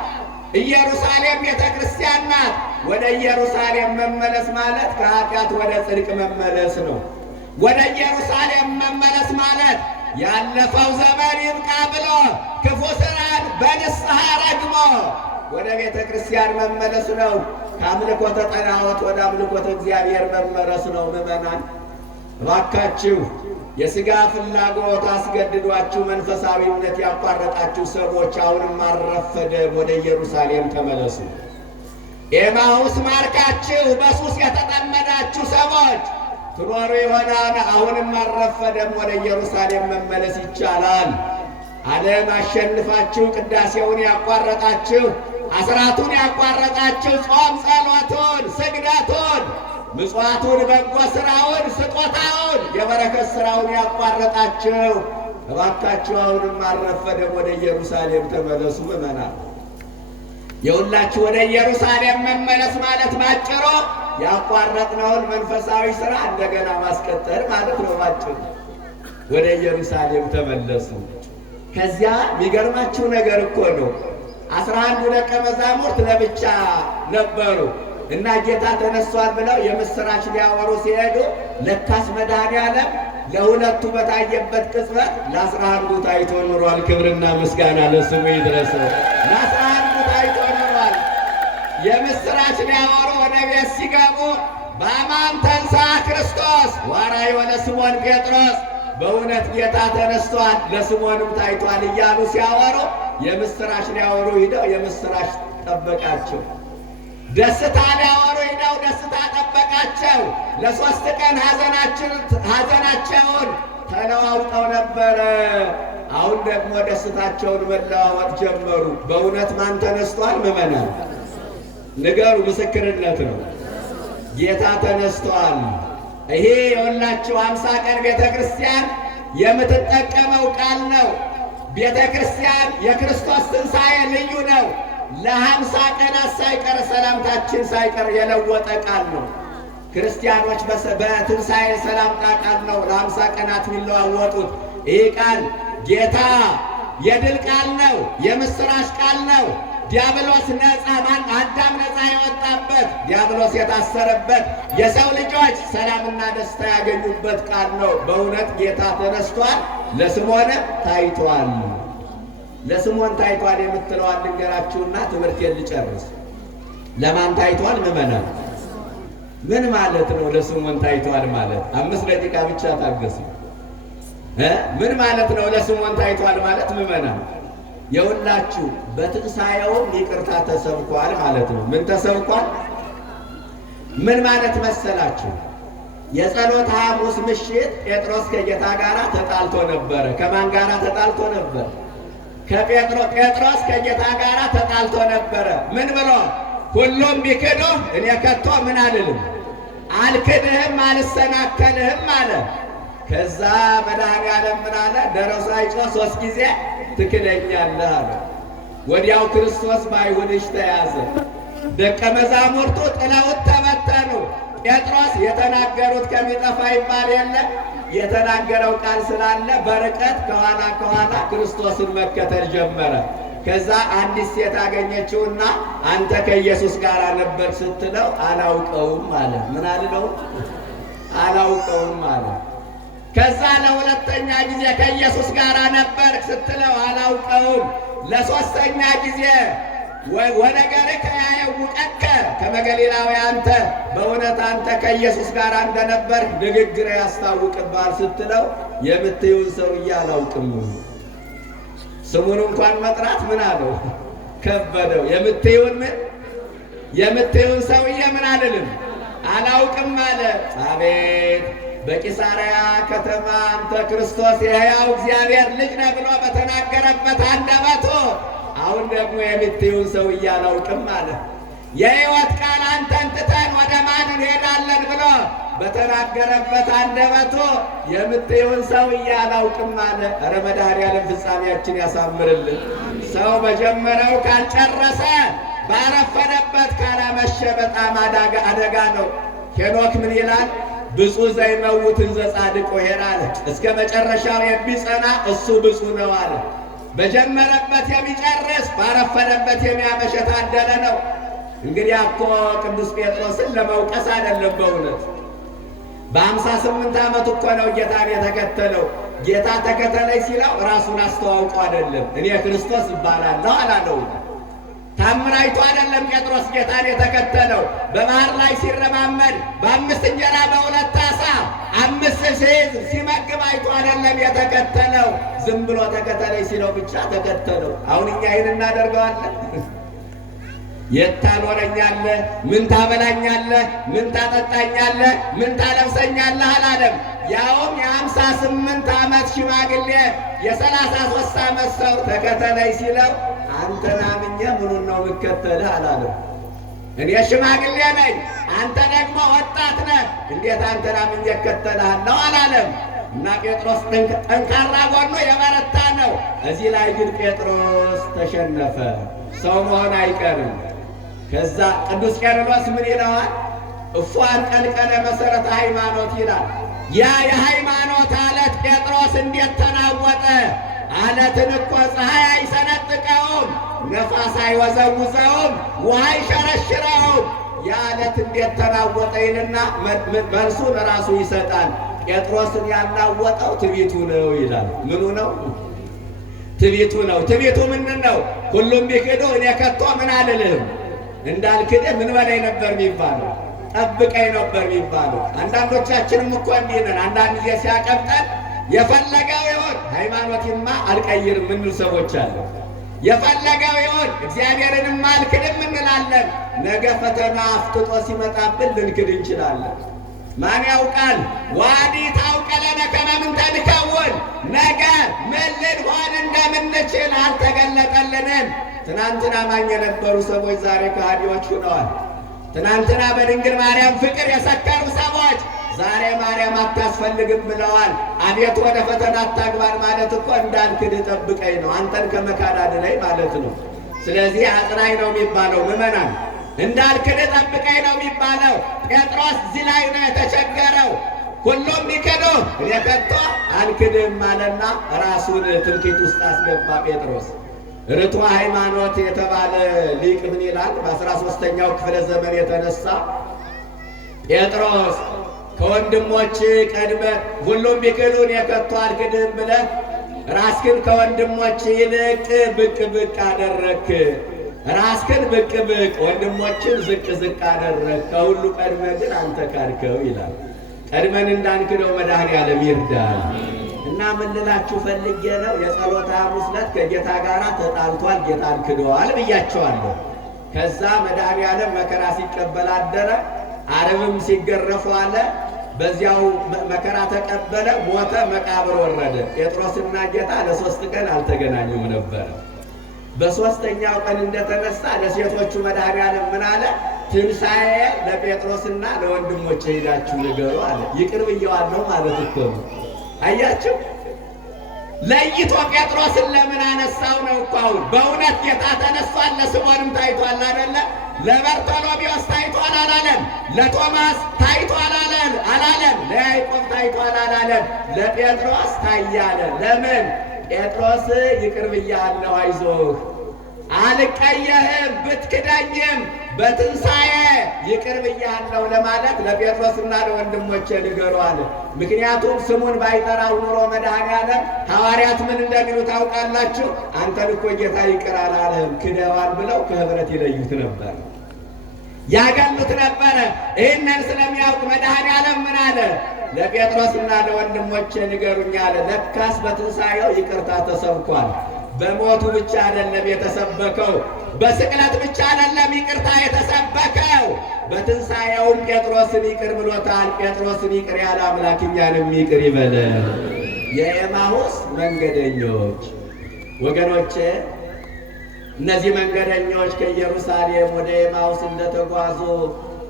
ኢየሩሳሌም ቤተ ክርስቲያን ናት። ወደ ኢየሩሳሌም መመለስ ማለት ከኃጢአት ወደ ጽድቅ መመለስ ነው። ወደ ኢየሩሳሌም መመለስ ማለት ያለፈው ዘመን ይብቃ ብሎ ክፉ ሥራን በንስሐ ረግሞ ወደ ቤተ ክርስቲያን መመለስ ነው። ከአምልኮተ ጣዖት ወደ አምልኮተ እግዚአብሔር መመለስ ነው። ምዕመናን እባካችሁ የሥጋ ፍላጎት አስገድዷችሁ መንፈሳዊነት ያቋረጣችሁ ሰዎች አሁንም አልረፈደም፣ ወደ ኢየሩሳሌም ተመለሱ። ኤማሁስ ማርካችሁ በሱስ የተጠመዳችሁ ሰዎች ትኖሩ ይሆናል። አሁንም አልረፈደም፣ ወደ ኢየሩሳሌም መመለስ ይቻላል። ዓለም አሸንፋችሁ ቅዳሴውን ያቋረጣችሁ፣ አስራቱን ያቋረጣችሁ፣ ጾም ጸሎቱን፣ ስግደቱን፣ ምጽዋቱን፣ በጎ ሥራውን፣ ስጦታውን፣ የበረከት ሥራውን ያቋረጣችሁ እባካችሁ አሁንም አልረፈደም፣ ወደ ኢየሩሳሌም ተመለሱ። ምዕመናን የሁላችሁ ወደ ኢየሩሳሌም መመለስ ማለት ባጭሩ ያቋረጥነውን መንፈሳዊ ሥራ እንደገና ማስቀጠል ማለት ነው። ባጭሩ ወደ ኢየሩሳሌም ተመለሱ። ከዚያ የሚገርማችሁ ነገር እኮ ነው 11 ደቀ መዛሙርት ለብቻ ነበሩ እና ጌታ ተነሷል ብለው የምስራች ሊያወሩ ሲሄዱ ለካስ መድኃኔዓለም ለሁለቱ በታየበት ቅጽበት ለ11 ታይቶ ኑሯል። ክብርና ምስጋና ለስሙ ይድረሰው። ለ11 ታይቶ ኑሯል። የምስራች ሊያወሩ ወደ ቤት ሲገቡ በአማን ተንሥአ ክርስቶስ ወአርአዮ ለስምዖን ጴጥሮስ፣ በእውነት ጌታ ተነስቷል ለስምዖንም ታይቷል እያሉ ሲያወሩ የምስራች ሊያወሩ ሂደው የምስራች ጠበቃቸው። ደስታ ሊያወሩ ሂደው ደስታ ጠበቃቸው። ለ3 ቀን ሐዘናቸውን ተለዋውጠው ነበረ። አሁን ደግሞ ደስታቸውን መለዋወጥ ጀመሩ። በእውነት ማን ተነስቷል? ምዕመናን ንገሩ፣ ምስክርነት ነው። ጌታ ተነስቷል። ይሄ የሁላችሁ 50 ቀን ቤተ ክርስቲያን የምትጠቀመው ቃል ነው። ቤተ ክርስቲያን የክርስቶስ ትንሣኤ ልዩ ነው። ለ50 ቀናት ሳይቀር ሰላምታችን ሳይቀር የለወጠ ቃል ነው። ክርስቲያኖች በትንሣኤ ሰላምታ ቃል ነው ለ50 ቀናት የሚለዋወጡት። ይህ ቃል ጌታ የድል ቃል ነው፣ የምስራች ቃል ነው። ዲያብሎስ ነፃ አዳም ነፃ የወጣበት፣ ዲያብሎስ የታሰረበት፣ የሰው ልጆች ሰላምና ደስታ ያገኙበት ቃል ነው። በእውነት ጌታ ተነስቷል፣ ለስምዖንም ታይቷል። ለስምዖን ታይቷል የምትለዋን ልንገራችሁና ትምህርቴን ልጨርስ። ለማን ታይቷል? ምዕመናን ምን ማለት ነው? ለስምዖን ታይቷል ማለት 5 ደቂቃ ብቻ ታገሱ። ምን ማለት ነው? ለስምዖን ታይቷል ማለት ምዕመናን የሁላችሁ በትንሣኤውም ይቅርታ ተሰብኳል ማለት ነው። ምን ተሰብኳል? ምን ማለት መሰላችሁ? የጸሎተ ሐሙስ ምሽት ጴጥሮስ ከጌታ ጋር ተጣልቶ ነበረ። ከማን ጋር ተጣልቶ ነበር? ጴጥሮስ ከጌታ ጋር ተጣልቶ ነበረ። ምን ብሎ? ሁሉም ቢክዱህ እኔ ከቶ ምን አልልም፣ አልክድህም፣ አልሰናከልህም አለ። ከዛ መድኃኔዓለም ምን አለ? ደረሱ አይጮህ 3 ጊዜ ትክደኛለህ አለ። ወዲያው ክርስቶስ በአይሁድ እጅ ተያዘ። ደቀ መዛሙርቱ ጥለውት ተበተኑ። ጴጥሮስ የተናገሩት ከሚጠፋ ይባል የለ የተናገረው ቃል ስላለ በርቀት ከኋላ ክርስቶስን መከተል ጀመረ። ከዛ አንዲት ሴት አገኘችውና አንተ ከኢየሱስ ጋር ነበር ስትለው አላውቀውም አለ። ምን አልለው? አላውቀውም አለ። ከዛ ለሁለተኛ ጊዜ ከኢየሱስ ጋር ነበር ስትለው አላውቀውም። ለሶስተኛ ጊዜ ወነገርከ ያየውቀከ ከመ ገሊላዊ አንተ፣ በእውነት አንተ ከኢየሱስ ጋር እንደነበር ንግግር ያስታውቅብሃል ስትለው የምትይውን ሰውዬ አላውቅም። ስሙን እንኳን መጥራት ምን አለው? ከበደው። የምትይውን ሰውዬ ምን አልልም አላውቅም አለ። አቤት በቂሳርያ ከተማ አንተ ክርስቶስ የሕያው እግዚአብሔር ልጅ ነህ ብሎ በተናገረበት አንደበቱ አሁን ደግሞ የምትይውን ሰውዬ አላውቅም አለ። የሕይወት ቃል አንተን ትተን ወደ ማን እንሄዳለን ብሎ በተናገረበት አንደበቱ የምትየውን ሰውዬ አላውቅም አለ። ኧረ መድኃኔዓለም ፍጻሜያችን ያሳምርልን። ሰው በጀመረው ካልጨረሰ ባረፈደበት ካላመሸ በጣም አደጋ ነው። ሄኖክ ምን ይላል? ብፁዕ ዘይመውት እንዘ ጻድቅ ወኄር አለ። እስከ መጨረሻው የሚጸና እሱ ብፁዕ ነው አለ። በጀመረበት የሚጨርስ ባረፈደበት የሚያመሽ የታደለ ነው። እንግዲህ እኮ ቅዱስ ጴጥሮስን ለመውቀስ አይደለም። በእውነት በ58 ዓመቱ እኮ ነው ጌታን የተከተለው። ጌታ ተከተለኝ ሲለው ራሱን አስተዋውቆ አይደለም። እኔ ክርስቶስ እባላለሁ አላለው። ታምር አይቶ አይደለም ጴጥሮስ ጌታን የተከተለው። በባህር ላይ ሲረማመድ በ5 እንጀራ በ2 ዓሣ 5,000 ሕዝብ ሲመግብ አይቶ አይደለም የተከተለው። ዝም ብሎ ተከተለኝ ሲለው ብቻ ተከተለው። አሁን እኛ ይህን እናደርገዋለን? የት ታኖረኛለህ? ምን ታበላኛለህ? ምን ታጠጣኛለህ? ምን ታለብሰኛለህ አላለም። ያውም የ58 ዓመት ሽማግሌ የ33 ዓመት ሰው ተከተለኝ ሲለው አንተን አምኜ ምኑን ነው የምከተልህ አላለም። እኔ ሽማግሌ ነኝ፣ አንተ ደግሞ ወጣት ነህ፣ እንዴት አንተን አምኜ እከተልሃለሁ አላለም። እና ጴጥሮስ ጠንካራ ጎኑ የበረታ ነው። እዚህ ላይ ግን ጴጥሮስ ተሸነፈ። ሰው መሆን አይቀርም። ከዛ ቅዱስ ቄርሎስ ምን ይለዋል? እፎ አንቀልቀለ መሰረተ ሃይማኖት ይላል። ያ የሃይማኖት አለት ጴጥሮስ እንዴት ተናወጠ! አለትን እኮ ፀሐይ አይሰነጥቀውም፣ ነፋስ አይወዘውዘውም፣ ውሃ አይሸረሽረውም። ያ አለት እንዴት ተናወጠ ይልና መልሱን ራሱ ይሰጣል። ጴጥሮስን ያናወጠው ትዕቢቱ ነው ይላል። ምኑ ነው? ትዕቢቱ ነው። ትዕቢቱ ምንድን ነው? ሁሉም ቢክዱ እኔ ከቶ ምን አልልህም፣ እንዳልክድህ ምን በላይ ነበር የሚባለው? ጠብቀኝ ነበር የሚባለው። አንዳንዶቻችንም እኮ እንዲህ ነን። አንዳንድ ጊዜ ሲያቀብጠን የፈለገው ይሁን ሃይማኖትማ አልቀይርም ምንል ሰዎች አለ። የፈለገው ይሁን እግዚአብሔርንም አልክድም እንላለን። ነገ ፈተና አፍጥጦ ሲመጣብን ልንክድ እንችላለን። ማን ያውቃል? ዋዲ ታውቀለነ ከመምን ተንከውን ነገ ምን ልንሆን እንደምንችል አልተገለጠልንም። ትናንትና ማኝ የነበሩ ሰዎች ዛሬ ከሃዲዎች ሆነዋል። ትናንትና በድንግል ማርያም ፍቅር የሰከሩ ሰዎች ዛሬ ማርያም አታስፈልግም ብለዋል። አቤቱ ወደ ፈተና አታግባን ማለት እኮ እንዳልክድ ጠብቀኝ ነው፣ አንተን ከመካድ አድነኝ ማለት ነው። ስለዚህ አጽናኝ ነው የሚባለው ምዕመናን፣ እንዳልክድ ጠብቀኝ ነው የሚባለው። ጴጥሮስ እዚህ ላይ ነው የተቸገረው። ሁሉም ቢክዱ እኔ ከቶ አልክድም አለና ራሱን ትምክህት ውስጥ አስገባ ጴጥሮስ። ርቱዕ ሃይማኖት የተባለ ሊቅ ምን ይላል? በ13ኛው ክፍለ ዘመን የተነሳ ጴጥሮስ ከወንድሞች ቀድመ ሁሉም ቢክዱ እኔ ከቶ አልክድም ብለህ ራስክን ከወንድሞች ይልቅ ብቅ ብቅ አደረክ። ራስክን ብቅ ብቅ ወንድሞችን ዝቅ ዝቅ አደረክ። ከሁሉ ቀድመ ግን አንተ ካድከው ይላል። ቀድመን እንዳንክደው መድኃኔዓለም ይርዳል። እና ምን ልላችሁ ፈልጌ ነው፣ የጸሎተ ሐሙስ ዕለት ከጌታ ጋር ተጣልቷል፣ ጌታን ክደዋል ብያቸዋለሁ። ከዛ መድኃኔዓለም መከራ ሲቀበል አደረ። ዓርብም ሲገረፉ አለ። በዚያው መከራ ተቀበለ፣ ሞተ፣ መቃብር ወረደ። ጴጥሮስና ጌታ ለ3 ቀን አልተገናኙም ነበር። በ3ኛው ቀን እንደተነሳ ለሴቶቹ መድኃኔዓለም ምን አለ? ትንሣኤ ለጴጥሮስና ለወንድሞቼ ሄዳችሁ ንገሩ አለ። ይቅር ብየዋለሁ ማለት እኮ ነው። አያችሁ፣ ለይቶ ጴጥሮስን ለምን አነሳው ነው እኮ። አሁን በእውነት ጌታ ተነስቷል። ለስምዖንም ታይቷል አይደለ? ለበርቶሎሜዎስ ታይቷል አላለም? ለቶማስ ታይቷል አላለም? ለያዕቆብ ታይቷል አላለም? ለጴጥሮስ ታያለ። ለምን? ጴጥሮስ ይቅር ብያለሁ፣ አይዞህ፣ አልቀየህም፣ ብትክደኝም በትንሣኤ ይቅር ብያለሁ ለማለት ለጴጥሮስና ለወንድሞቼ ንገሩ አለ። ምክንያቱም ስሙን ባይጠራው ኑሮ መድኃኔዓለም ሐዋርያት ምን እንደሚሉ ታውቃላችሁ? አንተን እኮ ጌታ ይቅር አላለህም፣ ክደዋል ብለው ከኅብረት ይለዩት ነበር፣ ያገሉት ነበረ። ይህንን ስለሚያውቅ መድኃኔዓለም ምን አለ? ለጴጥሮስና ለወንድሞቼ ንገሩኝ አለ። ለካስ በትንሣኤው ይቅርታ ተሰብኳል። በሞቱ ብቻ አይደለም የተሰበከው፣ በስቅለት ብቻ አይደለም ይቅርታ የተሰበከው፣ በትንሣኤውም ጴጥሮስን ይቅር ብሎታል። ጴጥሮስን ይቅር ያለ አምላክ እኛንም ይቅር ይበለን። የኤማሁስ መንገደኞች ወገኖቼ፣ እነዚህ መንገደኞች ከኢየሩሳሌም ወደ ኤማውስ እንደተጓዙ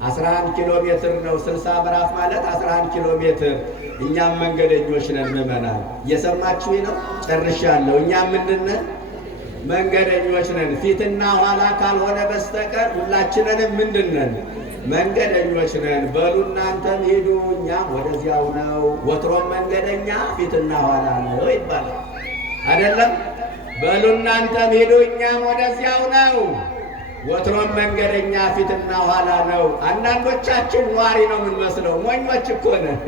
11 ኪሎ ሜትር ነው። 60 ምዕራፍ ማለት 11 ኪሎ ሜትር። እኛም መንገደኞች ነን ምዕመናን። እየሰማችሁኝ ነው? ጨርሻለሁ። እኛም ምንድን ነን? መንገደኞች ነን። ፊትና ኋላ ካልሆነ በስተቀር ሁላችንንም ምንድን ነን? መንገደኞች ነን። በሉ እናንተም ሂዱ፣ እኛም ወደዚያው ነው። ወትሮም መንገደኛ ፊትና ኋላ ነው ይባላል አይደለም? በሉ እናንተም ሂዱ፣ እኛም ወደዚያው ነው። ወትሮም መንገደኛ ፊትና ኋላ ነው። አንዳንዶቻችን ኗሪ ነው የምንመስለው፣ ሞኞች እኮ ነን።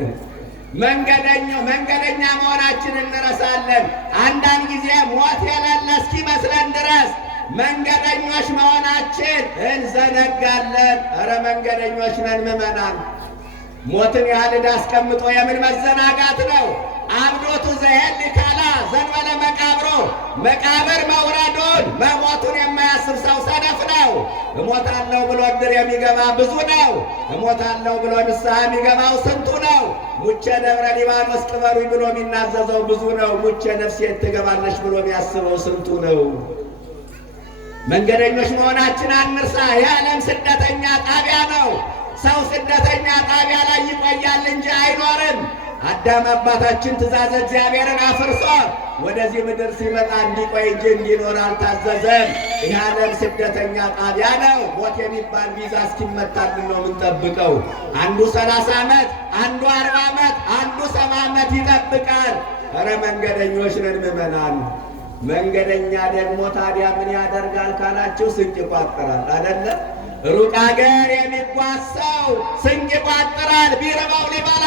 መንገደኛ መሆናችን እንረሳለን። አንዳንድ ጊዜ ሞት የሌለ እስኪመስለን ድረስ መንገደኞች መሆናችን እንዘነጋለን። ኧረ መንገደኞች ነን ምዕመናን። ሞትን ያህል ዕዳ አስቀምጦ የምን መዘናጋት ነው? አብዶቱ ዘሄል ካላ ዘንበለ መቃብሮ፣ መቃብር መውረዱን መሞቱን የማያስብ ሰው ሰነፍ ነው። እሞታለሁ ብሎ እድር የሚገባ ብዙ ነው። እሞታለሁ ብሎ ንስሐ የሚገባው ስንቱ ነው? ሙቼ ደብረ ሊባኖስ ቅበሩኝ ብሎ የሚናዘዘው ብዙ ነው። ሙቼ ነፍሴ ትገባለች ብሎ የሚያስበው ስንቱ ነው? መንገደኞች መሆናችን አንርሳ። የዓለም ስደተኛ ጣቢያ ነው። ሰው ስደተኛ ጣቢያ ላይ ይቆያል እንጂ አይኖርም። አዳም አባታችን ትእዛዘ እግዚአብሔርን አፍርሶ ወደዚህ ምድር ሲመጣ እንዲቆይ እንጂ እንዲኖር አልታዘዘም። ይህ ዓለም ስደተኛ ጣቢያ ነው። ሞት የሚባል ቪዛ እስኪመታልን ነው የምንጠብቀው። አንዱ 30 ዓመት፣ አንዱ 40 ዓመት፣ አንዱ 70 ዓመት ይጠብቃል። ኧረ መንገደኞች ነን ምዕመናን። መንገደኛ ደግሞ ታዲያ ምን ያደርጋል ካላችሁ፣ ስንቅ ይቋጥራል አይደለ? ሩቅ አገር የሚጓዝ ሰው ስንቅ ይቋጥራል። ቢርበው ሊበላ፣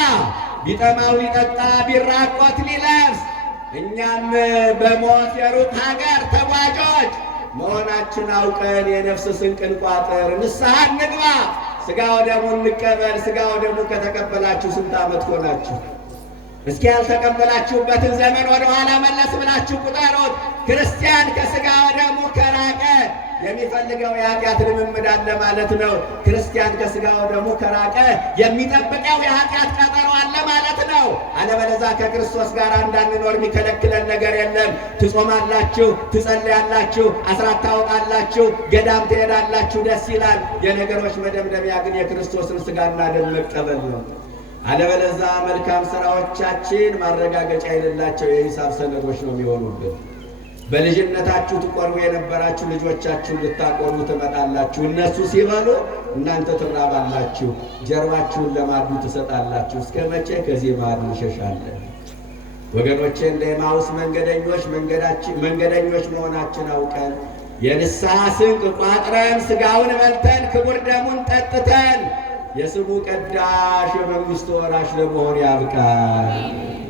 ቢጠማው ሊጠጣ፣ ቢራቆት ሊለብስ። እኛም በሞት የሩቅ ሀገር ተጓዦች መሆናችን አውቀን የነፍስ ስንቅ እንቋጥር፣ ንስሐ እንግባ፣ ሥጋ ወደሙ እንቀበል። ሥጋ ወደሙ ከተቀበላችሁ ስንት ዓመት ሆናችሁ? እስኪ ያልተቀበላችሁበትን ዘመን ወደ ኋላ መለስ ብላችሁ ቁጠሩት። ክርስቲያን ከሥጋ ወደሙ ከራቀ የሚፈልገው የኃጢአት ልምምድ አለ ማለት ነው። ክርስቲያን ከሥጋ ወደሙ ከራቀ የሚጠብቀው የኃጢአት ቀጠሮ አለ ማለት ነው። አለበለዚያ ከክርስቶስ ጋር እንዳንኖር የሚከለክለን ነገር የለም። ትጾማላችሁ፣ ትጸልያላችሁ፣ አስራት ታወጣላችሁ፣ ገዳም ትሄዳላችሁ፣ ደስ ይላል። የነገሮች መደምደሚያ ግን የክርስቶስን ሥጋና ደም መቀበል ነው። አለበለዚያ መልካም ሥራዎቻችን ማረጋገጫ የሌላቸው የሂሳብ ሰነዶች ነው የሚሆኑብን። በልጅነታችሁ ትቆርቡ የነበራችሁ ልጆቻችሁን ልታቆርቡ ትመጣላችሁ። እነሱ ሲበሉ እናንተ ትራባላችሁ፣ ጀርባችሁን ለማዱ ትሰጣላችሁ። እስከ መቼ ከዚህ ማዕድ እንሸሻለን? ወገኖቼ እንደ ኤማሁስ መንገደኞች መሆናችን አውቀን የንስሐ ስንቅ ቋጥረን ሥጋውን በልተን ክቡር ደሙን ጠጥተን የስሙ ቀዳሽ የመንግሥቱ ወራሽ ለመሆን ያብቃል።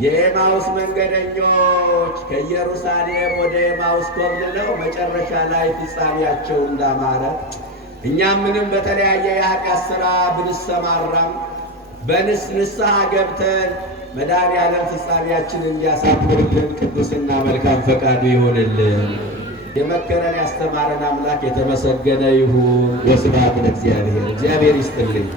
የኤማሁስ መንገደኞች ከኢየሩሳሌም ወደ ኤማሁስ ኮብልለው መጨረሻ ላይ ፍጻሜያቸው እንዳማረ እኛም ምንም በተለያየ የኃጢአት ሥራ ብንሰማራም ንስሐ ገብተን መድኃኔዓለም ፍጻሜያችንን እንዲያሳምርልን ቅዱስና መልካም ፈቃዱ ይሆንልን። የመከረን ያስተማረን አምላክ የተመሰገነ ይሁን። ወስብሐት ለእግዚአብሔር። እግዚአብሔር ይስጥልኝ።